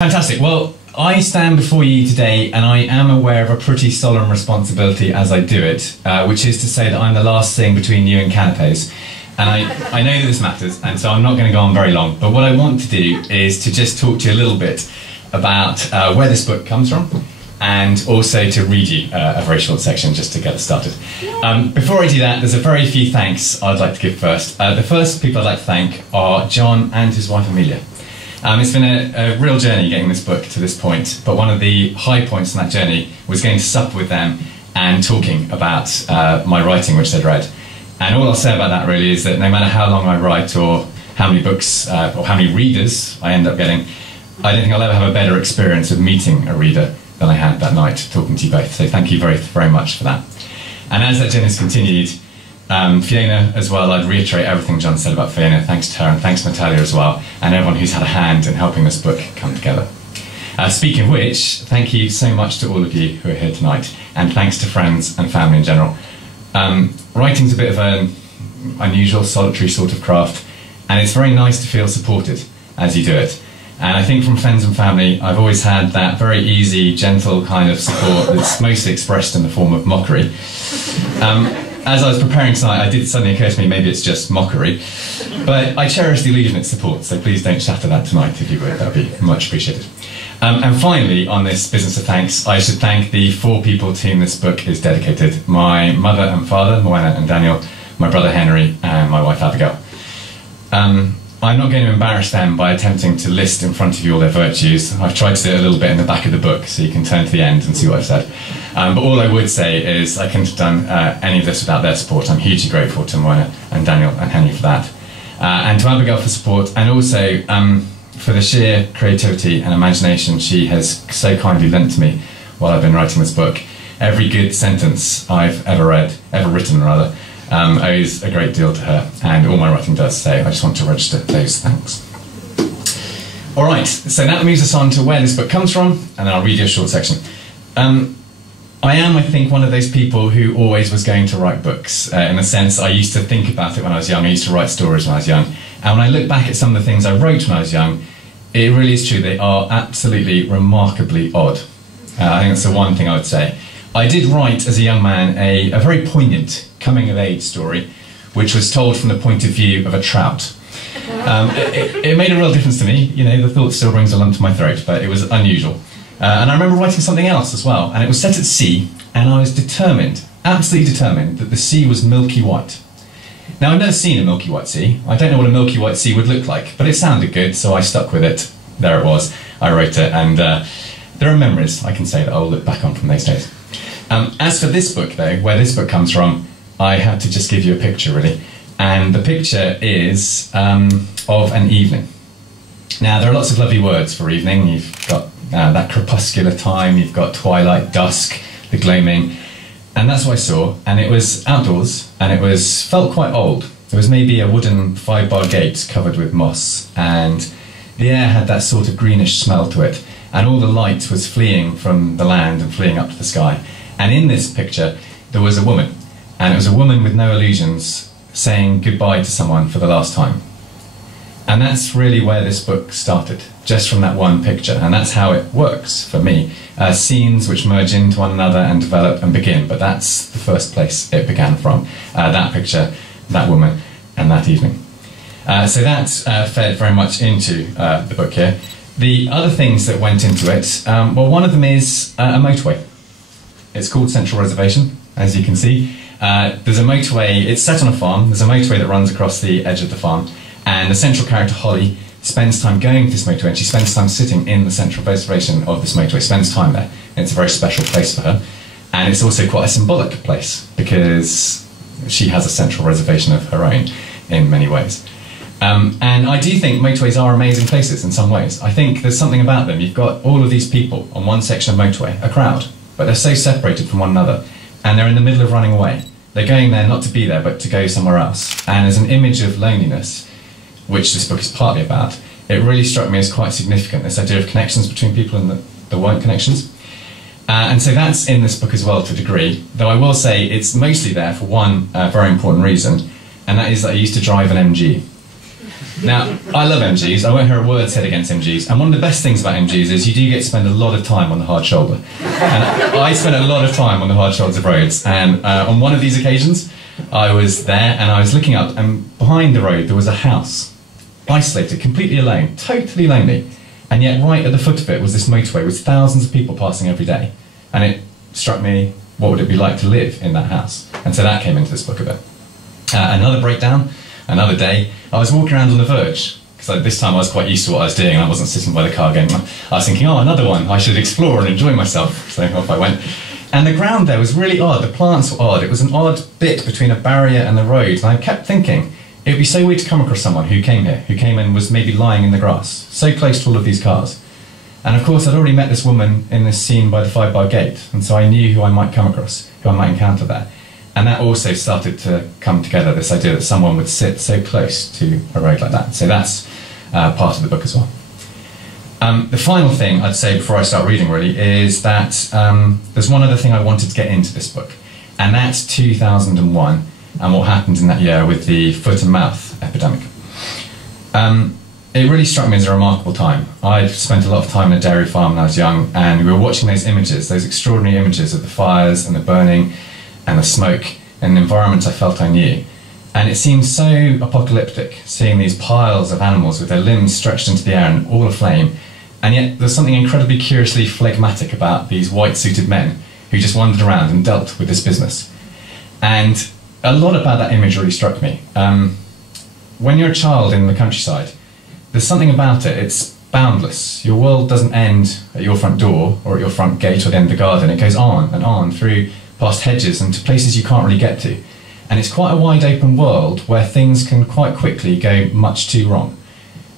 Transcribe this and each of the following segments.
Fantastic. Well, I stand before you today and I am aware of a pretty solemn responsibility as I do it, which is to say that I'm the last thing between you and canapes. And I know that this matters, and so I'm not going to go on very long, but what I want to do is to just talk to you a little bit about where this book comes from, and also to read you a very short section just to get us started. Before I do that, there's a very few thanks I'd like to give first. The first people I'd like to thank are John and his wife Amelia. It's been a real journey getting this book to this point, but one of the high points in that journey was going to sup with them and talking about my writing which they'd read. And all I'll say about that really is that no matter how long I write or how many books or how many readers I end up getting, I don't think I'll ever have a better experience of meeting a reader than I had that night talking to you both. So thank you very, very much for that. And as that journey has continued, Fiona as well, I'd reiterate everything John said about Fiona. Thanks to her and thanks to Natalia as well, and everyone who's had a hand in helping this book come together. Speaking of which, thank you so much to all of you who are here tonight, and thanks to friends and family in general. Writing's a bit of an unusual, solitary sort of craft, and it's very nice to feel supported as you do it. And I think from friends and family, I've always had that very easy, gentle kind of support that's mostly expressed in the form of mockery. As I was preparing tonight, it did suddenly occur to me maybe it's just mockery, but I cherish the illusion it's support, so please don't shatter that tonight if you would, that would be much appreciated. And finally, on this business of thanks, I should thank the 4 people to whom this book is dedicated. My mother and father, Moana and Daniel, my brother Henry, and my wife Abigail. I'm not going to embarrass them by attempting to list in front of you all their virtues. I've tried to do it a little bit in the back of the book, so you can turn to the end and see what I've said. But all I would say is I couldn't have done any of this without their support. I'm hugely grateful to Moana and Daniel and Henry for that. And to Abigail for support, and also for the sheer creativity and imagination she has so kindly lent to me while I've been writing this book. Every good sentence I've ever written, owes a great deal to her, and all my writing does, so I just want to register those thanks. Alright, so that moves us on to where this book comes from, and then I'll read you a short section. I am, I think, one of those people who always was going to write books. In the sense, I used to think about it when I was young, I used to write stories when I was young, and when I look back at some of the things I wrote when I was young, it really is true, they are absolutely remarkably odd. I think that's the one thing I would say. I did write, as a young man, a very poignant coming-of-age story, which was told from the point of view of a trout. It made a real difference to me. You know, the thought still brings a lump to my throat, but it was unusual. And I remember writing something else as well, and it was set at sea, and I was determined, absolutely determined, that the sea was milky white. Now, I've never seen a milky white sea. I don't know what a milky white sea would look like, but it sounded good, so I stuck with it. There it was. I wrote it, and there are memories, I can say, that I'll look back on from those days. As for this book, though, where this book comes from, I have to just give you a picture, really. And the picture is of an evening. Now, there are lots of lovely words for evening. You've got that crepuscular time, you've got twilight, dusk, the gloaming. And that's what I saw. And it was outdoors, and it felt quite old. There was maybe a wooden 5-bar gate covered with moss, and the air had that sort of greenish smell to it. And all the light was fleeing from the land and fleeing up to the sky. And in this picture, there was a woman. And it was a woman with no illusions, saying goodbye to someone for the last time. And that's really where this book started, just from that one picture. And that's how it works for me. Scenes which merge into one another and develop and begin, but that's the first place it began from. That picture, that woman, and that evening. So that fed very much into the book here. The other things that went into it, well, one of them is a motorway. It's called Central Reservation, as you can see. There's a motorway, it's set on a farm, there's a motorway that runs across the edge of the farm, and the central character, Holly, spends time going to this motorway, and she spends time sitting in the central reservation of this motorway, spends time there. And it's a very special place for her. And it's also quite a symbolic place, because she has a central reservation of her own, in many ways. And I do think motorways are amazing places in some ways. I think there's something about them. You've got all of these people on one section of motorway, a crowd, but they're so separated from one another, and they're in the middle of running away. They're going there not to be there, but to go somewhere else. And as an image of loneliness, which this book is partly about, it really struck me as quite significant, this idea of connections between people and there weren't connections. And so that's in this book as well to a degree, though I will say it's mostly there for one very important reason, and that is that I used to drive an MG. Now, I love MGs. I won't hear a word said against MGs. And one of the best things about MGs is you do get to spend a lot of time on the hard shoulder. And I spent a lot of time on the hard shoulders of roads. And on one of these occasions, I was there and I was looking up, and behind the road there was a house, isolated, completely alone, totally lonely. And yet right at the foot of it was this motorway with thousands of people passing every day. And it struck me, what would it be like to live in that house? And so that came into this book a bit. Another breakdown, another day, I was walking around on the verge, because this time I was quite used to what I was doing, and I wasn't sitting by the car going, I was thinking, oh, another one, I should explore and enjoy myself. So off I went. And the ground there was really odd, the plants were odd, it was an odd bit between a barrier and the road, and I kept thinking, it would be so weird to come across someone who came here, who came and was maybe lying in the grass, so close to all of these cars. And of course I'd already met this woman in this scene by the 5-bar gate, and so I knew who I might come across, who I might encounter there. And that also started to come together, this idea that someone would sit so close to a road like that. So that's part of the book as well. The final thing I'd say before I start reading really is that there's one other thing I wanted to get into this book, and that's 2001 and what happened in that year with the foot and mouth epidemic. It really struck me as a remarkable time. I'd spent a lot of time in a dairy farm when I was young, and we were watching those images, those extraordinary images of the fires and the burning and the smoke, and an environment I felt I knew. And it seemed so apocalyptic, seeing these piles of animals with their limbs stretched into the air and all aflame. And yet there's something incredibly curiously phlegmatic about these white-suited men who just wandered around and dealt with this business. And a lot about that image really struck me. When you're a child in the countryside, there's something about it, it's boundless. Your world doesn't end at your front door or at your front gate or the end of the garden. It goes on and on through past hedges and to places you can't really get to. And it's quite a wide open world where things can quite quickly go much too wrong.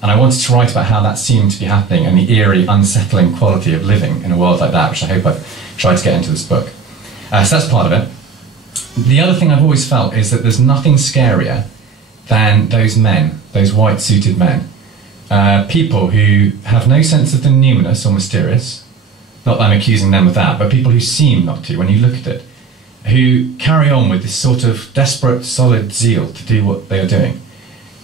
And I wanted to write about how that seemed to be happening and the eerie, unsettling quality of living in a world like that, which I hope I've tried to get into this book. So that's part of it. The other thing I've always felt is that there's nothing scarier than those men, those white-suited men. People who have no sense of the numinous or mysterious, not that I'm accusing them of that, but people who seem not to when you look at it, who carry on with this sort of desperate, solid zeal to do what they are doing.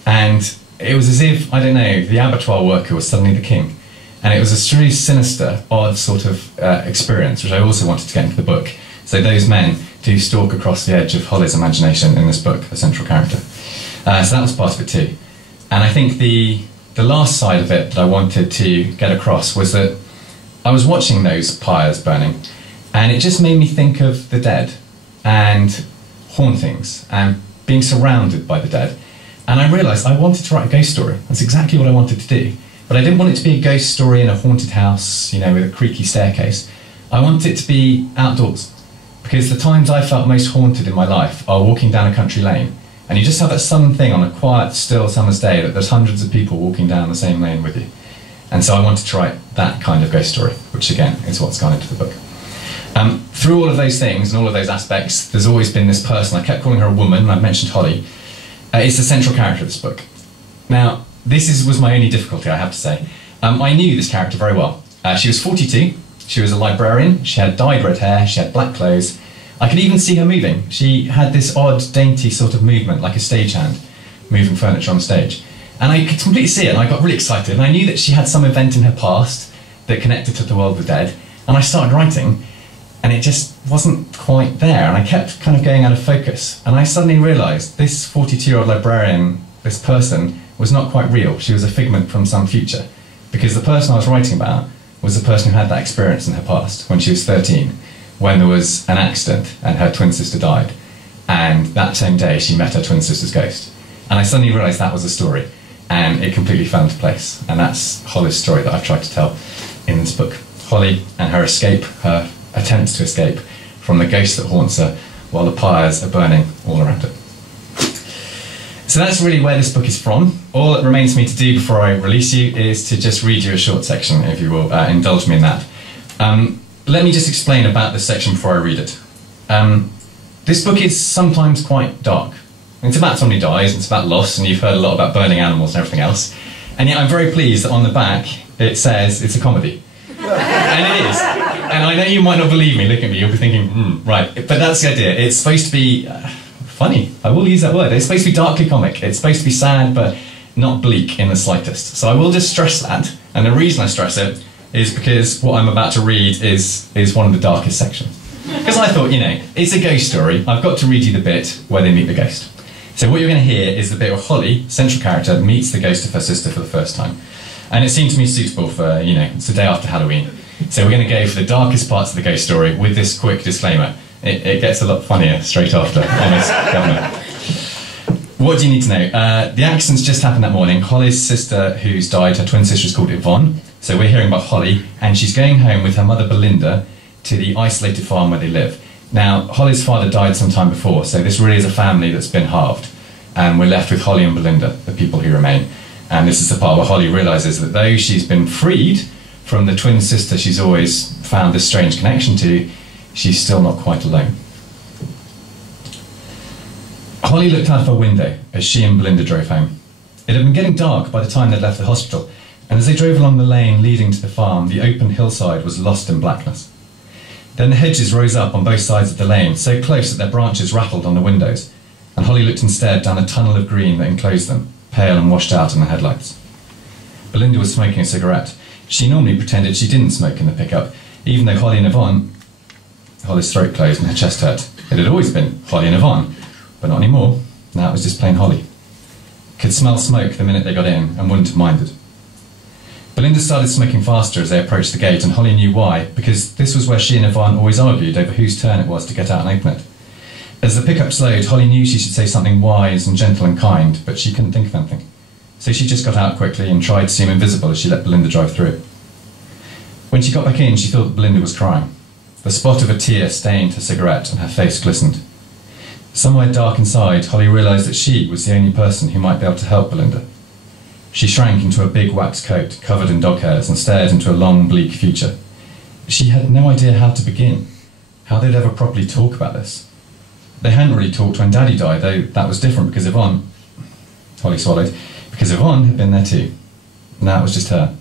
And it was as if, I don't know, the abattoir worker was suddenly the king. And it was a really sinister, odd sort of experience, which I also wanted to get into the book. So those men do stalk across the edge of Holly's imagination in this book, the central character. So that was part of it too. And I think the last side of it that I wanted to get across was that I was watching those pyres burning, and it just made me think of the dead and hauntings and being surrounded by the dead. And I realised I wanted to write a ghost story. That's exactly what I wanted to do. But I didn't want it to be a ghost story in a haunted house, you know, with a creaky staircase. I wanted it to be outdoors. Because the times I felt most haunted in my life are walking down a country lane. And you just have that sudden thing on a quiet, still summer's day that there's hundreds of people walking down the same lane with you. And so I wanted to write that kind of ghost story, which again is what's gone into the book. Through all of those things and all of those aspects, there's always been this person. I kept calling her a woman, and I've mentioned Holly. It's the central character of this book. Now, this was my only difficulty, I have to say. I knew this character very well. She was 42, she was a librarian, she had dyed red hair, she had black clothes. I could even see her moving. She had this odd, dainty sort of movement, like a stagehand, moving furniture on stage. And I could completely see it, and I got really excited, and I knew that she had some event in her past that connected to the world of the dead, and I started writing, and it just wasn't quite there, and I kept kind of going out of focus. And I suddenly realised this 42-year-old librarian, this person, was not quite real. She was a figment from some future, because the person I was writing about was the person who had that experience in her past when she was 13, when there was an accident and her twin sister died, and that same day she met her twin sister's ghost. And I suddenly realised that was a story, and it completely fell into place. And that's Holly's story that I've tried to tell in this book. Holly and her escape, her attempts to escape from the ghost that haunts her while the pyres are burning all around her. So that's really where this book is from. All that remains for me to do before I release you is to just read you a short section, if you will indulge me in that. Let me just explain about this section before I read it. This book is sometimes quite dark. It's about somebody dies, and it's about loss, and you've heard a lot about burning animals and everything else. And yet I'm very pleased that on the back it says it's a comedy. And it is. And I know you might not believe me, look at me, you'll be thinking, right. But that's the idea. It's supposed to be funny. I will use that word. It's supposed to be darkly comic. It's supposed to be sad, but not bleak in the slightest. So I will just stress that, and the reason I stress it is because what I'm about to read is one of the darkest sections. Because I thought, you know, it's a ghost story, I've got to read you the bit where they meet the ghost. So what you're going to hear is the bit where Holly, central character, meets the ghost of her sister for the first time. And it seemed to me suitable for, you know, it's the day after Halloween. So we're going to go for the darkest parts of the ghost story with this quick disclaimer. It gets a lot funnier straight after, honest government. What do you need to know? The accidents just happened that morning. Holly's sister, who's died, her twin sister is called Yvonne. So we're hearing about Holly, and she's going home with her mother Belinda to the isolated farm where they live. Now, Holly's father died some time before, so this really is a family that's been halved. And we're left with Holly and Belinda, the people who remain. And this is the part where Holly realises that though she's been freed from the twin sister she's always found this strange connection to, she's still not quite alone. Holly looked out of her window as she and Belinda drove home. It had been getting dark by the time they'd left the hospital, and as they drove along the lane leading to the farm, the open hillside was lost in blackness. Then the hedges rose up on both sides of the lane, so close that their branches rattled on the windows, and Holly looked instead down a tunnel of green that enclosed them, pale and washed out in the headlights. Belinda was smoking a cigarette. She normally pretended she didn't smoke in the pickup, even though Holly and Yvonne... Holly's throat closed and her chest hurt. It had always been Holly and Yvonne, but not anymore. Now it was just plain Holly. Could smell smoke the minute they got in and wouldn't have minded. Belinda started smoking faster as they approached the gate, and Holly knew why, because this was where she and Yvonne always argued over whose turn it was to get out and open it. As the pickup slowed, Holly knew she should say something wise and gentle and kind, but she couldn't think of anything. So she just got out quickly and tried to seem invisible as she let Belinda drive through. When she got back in, she thought that Belinda was crying. The spot of a tear stained her cigarette and her face glistened. Somewhere dark inside, Holly realised that she was the only person who might be able to help Belinda. She shrank into a big wax coat covered in dog hairs and stared into a long, bleak future. She had no idea how to begin, how they'd ever properly talk about this. They hadn't really talked when Daddy died, though that was different because Yvonne... Holly swallowed. Because Yvonne had been there too. Now it was just her.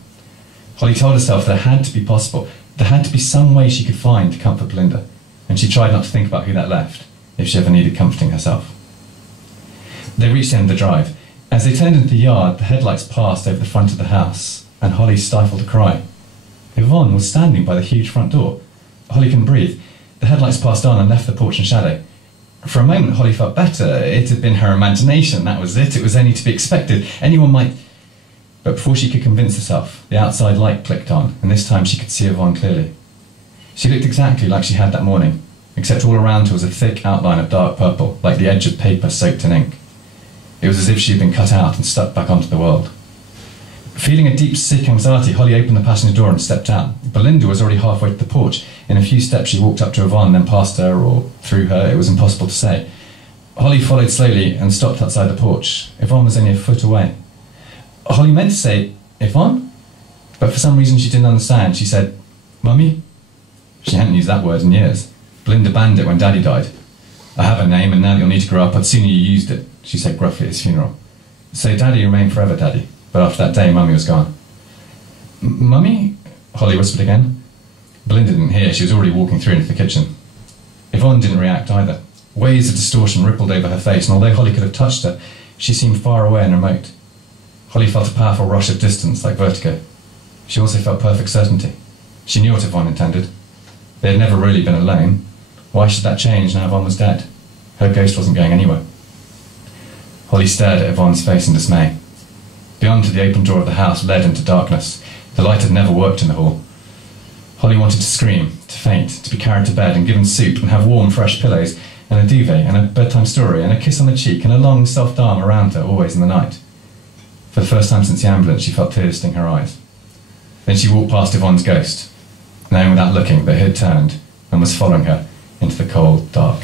Holly told herself that it had to be possible. There had to be some way she could find to comfort Belinda, and she tried not to think about who that left, if she ever needed comforting herself. They reached the end of the drive. As they turned into the yard, the headlights passed over the front of the house, and Holly stifled a cry. Yvonne was standing by the huge front door. Holly couldn't breathe. The headlights passed on and left the porch in shadow. For a moment, Holly felt better. It had been her imagination, that was it. It was only to be expected. Anyone might... But before she could convince herself, the outside light clicked on, and this time she could see Yvonne clearly. She looked exactly like she had that morning, except all around her was a thick outline of dark purple, like the edge of paper soaked in ink. It was as if she had been cut out and stuck back onto the world. Feeling a deep, sick anxiety, Holly opened the passenger door and stepped out. Belinda was already halfway to the porch. In a few steps she walked up to Yvonne, then past her, or through her, it was impossible to say. Holly followed slowly and stopped outside the porch. Yvonne was only a foot away. Holly meant to say, Yvonne? But for some reason she didn't understand. She said, Mummy? She hadn't used that word in years. Belinda banned it when Daddy died. I have a name, and now that you'll need to grow up, I'd sooner you used it, she said gruffly at his funeral. So Daddy remained forever Daddy, but after that day, Mummy was gone. Mummy? Holly whispered again. Belinda didn't hear, she was already walking through into the kitchen. Yvonne didn't react either. Waves of distortion rippled over her face, and although Holly could have touched her, she seemed far away and remote. Holly felt a powerful rush of distance, like vertigo. She also felt perfect certainty. She knew what Yvonne intended. They had never really been alone. Why should that change now Yvonne was dead? Her ghost wasn't going anywhere. Holly stared at Yvonne's face in dismay. Beyond her, the open door of the house led into darkness. The light had never worked in the hall. Holly wanted to scream, to faint, to be carried to bed and given soup and have warm, fresh pillows and a duvet and a bedtime story and a kiss on the cheek and a long, soft arm around her, always in the night. For the first time since the ambulance, she felt tears sting her eyes. Then she walked past Yvonne's ghost, knowing without looking that he had turned and was following her into the cold, dark